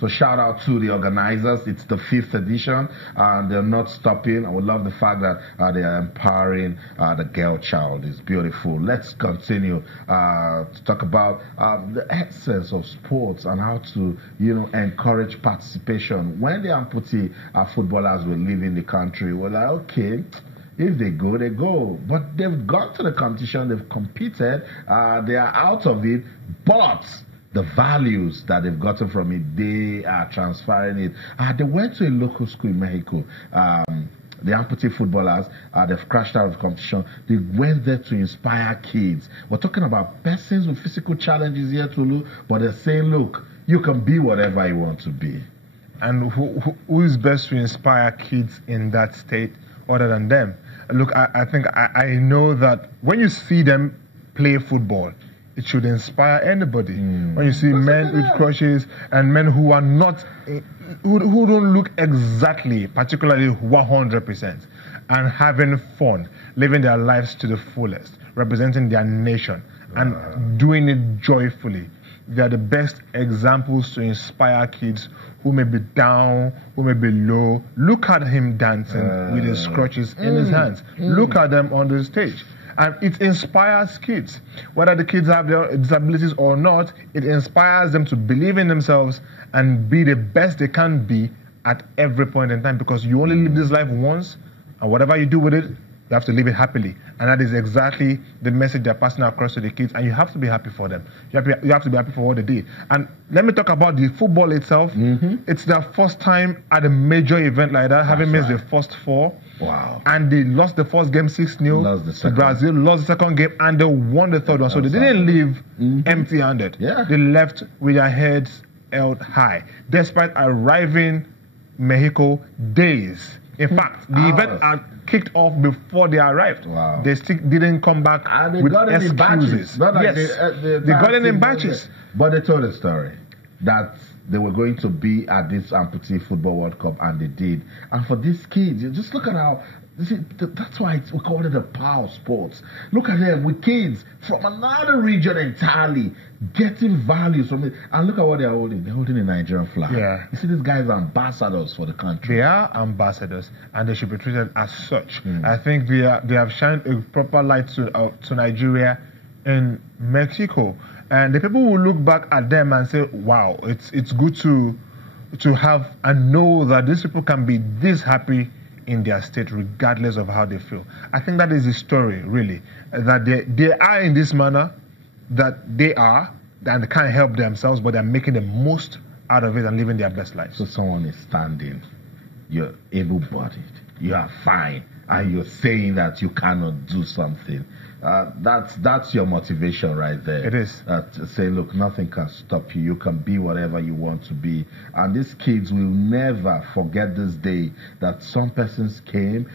So shout out to the organizers. It's the 5th edition, and they're not stopping. I would love the fact that they are empowering the girl child. It's beautiful. Let's continue to talk about the essence of sports and how to, encourage participation. When the amputee footballers were leaving the country, we're like, okay, if they go, they go. But they've gone to the competition, they've competed, they are out of it, but the values that they've gotten from it, they are transferring it. They went to a local school in Mexico. The amputee footballers, they've crashed out of the competition. They went there to inspire kids. We're talking about persons with physical challenges here, Tulu, but they're saying, look, you can be whatever you want to be. And who is best to inspire kids in that state other than them? Look, I think I know that when you see them play football, it should inspire anybody. When you see men with crutches and men who are not, who don't look exactly, particularly 100%, and having fun, living their lives to the fullest, representing their nation, and doing it joyfully. They are the best examples to inspire kids who may be down, who may be low. Look at him dancing with his crutches in his hands. Look at them on the stage. And it inspires kids. Whether the kids have their disabilities or not, it inspires them to believe in themselves and be the best they can be at every point in time, because you only live this life once, and whatever you do with it, you have to live it happily. And that is exactly the message they're passing across to the kids, and you have to be happy for them. You have to be happy for what they did. And let me talk about the football itself. It's their first time at a major event like that, having missed the first 4. Wow. And they lost the first game 6-0 to Brazil, lost the second game, and they won the third one. So they didn't leave empty-handed. Yeah. They left with their heads held high, despite arriving Mexico days. In fact, the event had kicked off before they arrived. Wow. They still didn't come back with excuses. They got it in batches. But they told a story that they were going to be at this Amputee Football World Cup, and they did. And for these kids, you just look at how, that's why we call it the power of sports. Look at them with kids from another region entirely getting values from it. And look at what they're holding. They're holding a Nigerian flag. Yeah. You see, these guys are ambassadors for the country. They are ambassadors, and they should be treated as such. I think they have shined a proper light to Nigeria in Mexico. And the people will look back at them and say, wow, it's good to have and know that these people can be this happy in their state regardless of how they feel. I think that is the story, really, that they are in this manner, that they are, and they can't help themselves, but they're making the most out of it and living their best life. So someone is standing, you're able-bodied, you are fine, and you're saying that you cannot do something. That's your motivation right there. It is. To say, look, nothing can stop you. You can be whatever you want to be. And these kids will never forget this day that some persons came,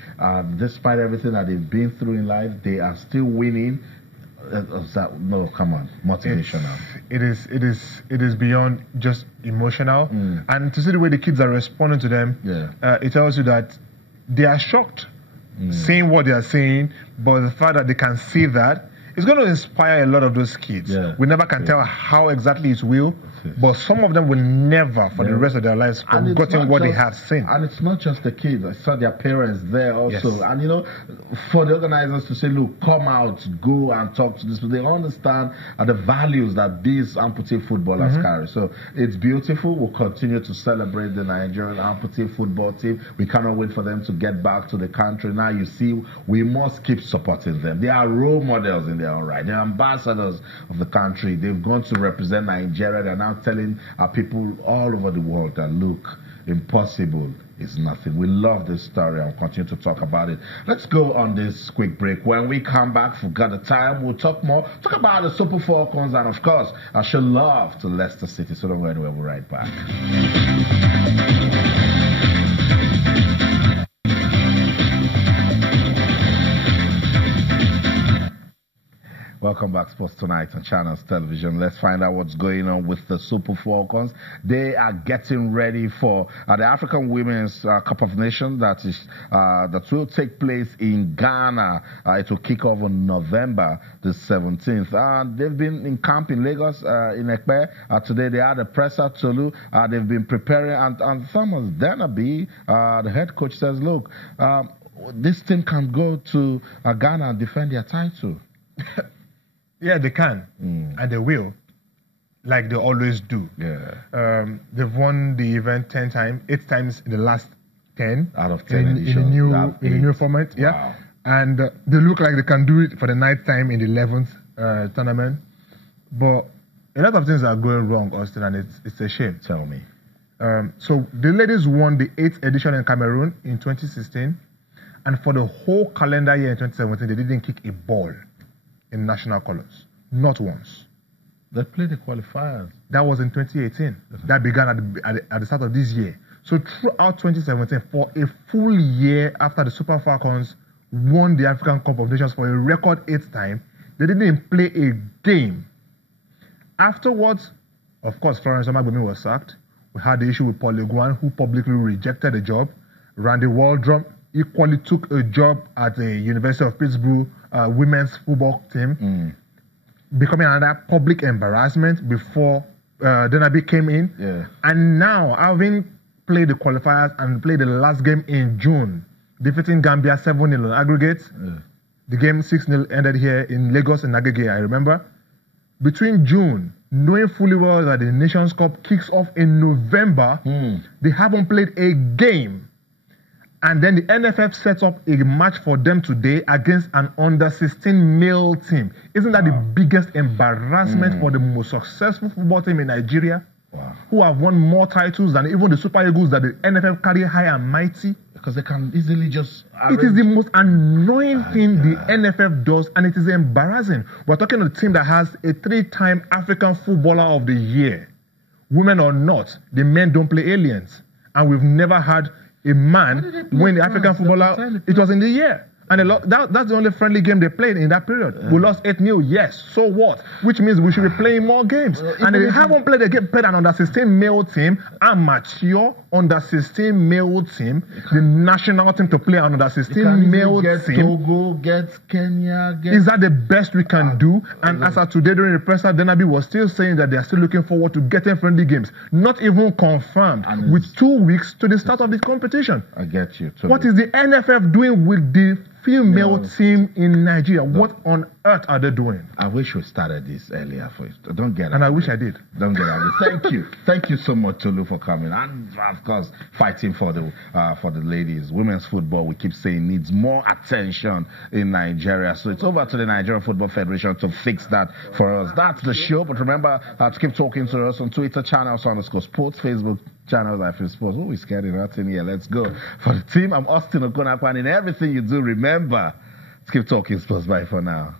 despite everything that they've been through in life, they are still winning. No, come on, motivational. It is beyond just emotional. And to see the way the kids are responding to them, it tells you that they are shocked seeing what they are saying, but the fact that they can see that, it's going to inspire a lot of those kids. We never can tell how exactly it will, but some of them will never, for the rest of their lives, forgotten what they have seen. And it's not just the kids. I saw their parents there also. Yes. And, for the organizers to say, look, come out, go and talk to this. They understand the values that these amputee footballers carry. So it's beautiful. We'll continue to celebrate the Nigerian amputee football team. We cannot wait for them to get back to the country. Now, you see, we must keep supporting them. They are role models in their own right. They're ambassadors of the country. They've gone to represent Nigeria. They're now telling our people all over the world that, look, impossible is nothing. We love this story and continue to talk about it. Let's go on this quick break. When we come back, forgot the time, we'll talk more. Talk about the Super Falcons and, of course, I show love to Leicester City. So don't go anywhere. We'll be right back. Welcome back, Sports Tonight on Channels Television. Let's find out what's going on with the Super Falcons. They are getting ready for the African Women's Cup of Nations that will take place in Ghana. It will kick off on November the 17th. They've been in camp in Lagos, in Ekpe. Today they had a presser, Tolu. They've been preparing, and Thomas Denaby, the head coach, says, look, this team can go to Ghana and defend their title. Yeah, they can, and they will, like they always do. Yeah. They've won the event 10 times, 8 times in the last 10. Out of 10 in the new format. Wow. Yeah, and they look like they can do it for the 9th time in the 11th tournament. But a lot of things are going wrong, Austin, and it's a shame. Tell me. So the ladies won the 8th edition in Cameroon in 2016, and for the whole calendar year in 2017, they didn't kick a ball in national colors, not once. They played the qualifiers. That was in 2018. That began at the start of this year. So throughout 2017, for a full year after the Super Falcons won the African Cup of Nations for a record 8th time, they didn't play a game. Afterwards, of course, Florence Omagbemi was sacked. We had the issue with Paul Le Guen, who publicly rejected the job. Randy Waldrum equally took a job at the University of Pittsburgh women's football team, becoming another public embarrassment before Denaby came in. Yeah. And now, having played the qualifiers and played the last game in June, defeating Gambia 7-0 on aggregate. Yeah. The game 6-0 ended here in Lagos in Agege, I remember. Between June, knowing fully well that the Nations Cup kicks off in November, they haven't played a game. And then the NFF sets up a match for them today against an under-16 male team. Isn't that the biggest embarrassment for the most successful football team in Nigeria? Wow. Who have won more titles than even the Super Eagles that the NFF carry high and mighty? Because they can easily just... It is the most annoying thing the NFF does, and it is embarrassing. We're talking about a team that has a 3-time African Footballer of the Year. Women or not, the men don't play aliens. And we've never had a man win the African Footballer. It was in the year. And that's the only friendly game they played in that period. We lost 8-0, yes. So what? Which means we should be playing more games. And they haven't played a game, played an under-16 male team, amateur under-16 male team, the national team to play an under-16 male team. Togo, get Kenya, get... Is that the best we can do? And as of today during the presser, Denaby was still saying that they are still looking forward to getting friendly games. Not even confirmed, with 2 weeks to the start of the competition. I get you. Totally. What is the NFF doing with the female team in Nigeria? What on earth are they doing? I wish we started this earlier for you. Don't get it. And I wish I did. Don't get it. Thank you. Thank you so much, Tolu, for coming. And of course, fighting for the ladies. Women's football, we keep saying, needs more attention in Nigeria. So it's over to the Nigerian Football Federation to fix that for us. That's the show. But remember to keep talking to us on Twitter channels _sports, Facebook channels I feel sports. Oh, we're scared of in here. Let's go. For the team, I'm Austin Okonakwan. In everything you do, remember to keep talking sports. Bye for now.